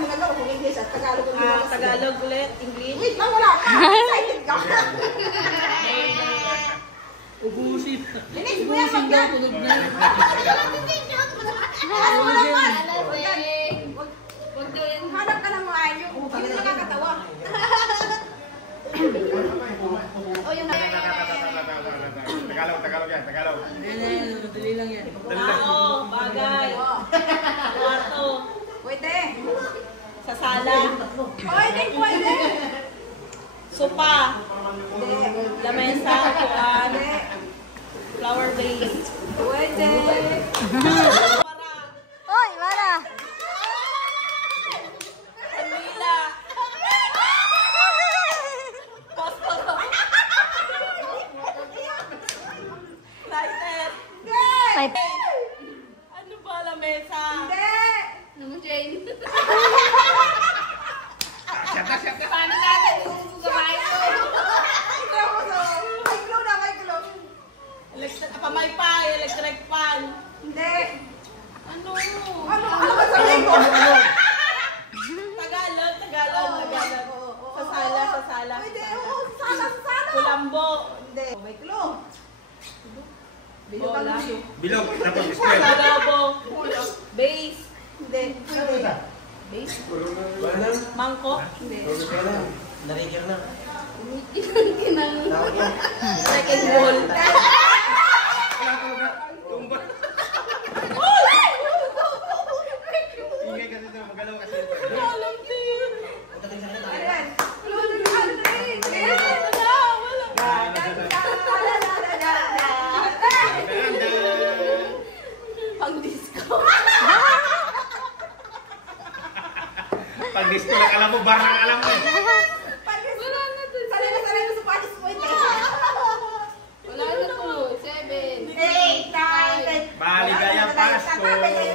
magagawa kung English at Tagalog ang lumakas. Tagalog ulit, English. Wait lang, wala ka. Excited ka. Ubusin. Ubusin daw, tulog na. Hanap ka ng mga ayun. Hindi na nakakatawa. O yung Tagalog yan, Tagalog. Madali lang yan. Tao, bagay. Kwarto. pwede. Sa sala. Pwede, pwede. Sopa. Lamesa, kuan. Flower vase. Pwede. Hoy, Mara! Kanila. Posporo. Lighter. Type. Ano ba lamesa? Hindi. Ano Jane? Siya. Paano natin kung gamayin ko? May glow na, may glow. Pamaypay, electric fan. Hindi. Ano? Ano ba sabihin ko? Tagalog. Oo. Sa sala. Pwede, oo. Sala. Kulambo. Hindi. May glow. Bilog ang Bola. glow. Bilog, tapos square. Salabo. Base. Hindi. Pwede. Base. Mangkok. Hindi. Narigyan na. Second ball. Tumba. Ingay kasi ito, magalaw kasi ito. Alam din. Ayan. Glow na ano na eh. Pang disco. Pag disco lang alam mo, barang alam mo. Sanay na sa panis mo ito. Wala na to. 7. 8, 9, 10. Maligayang Pasko.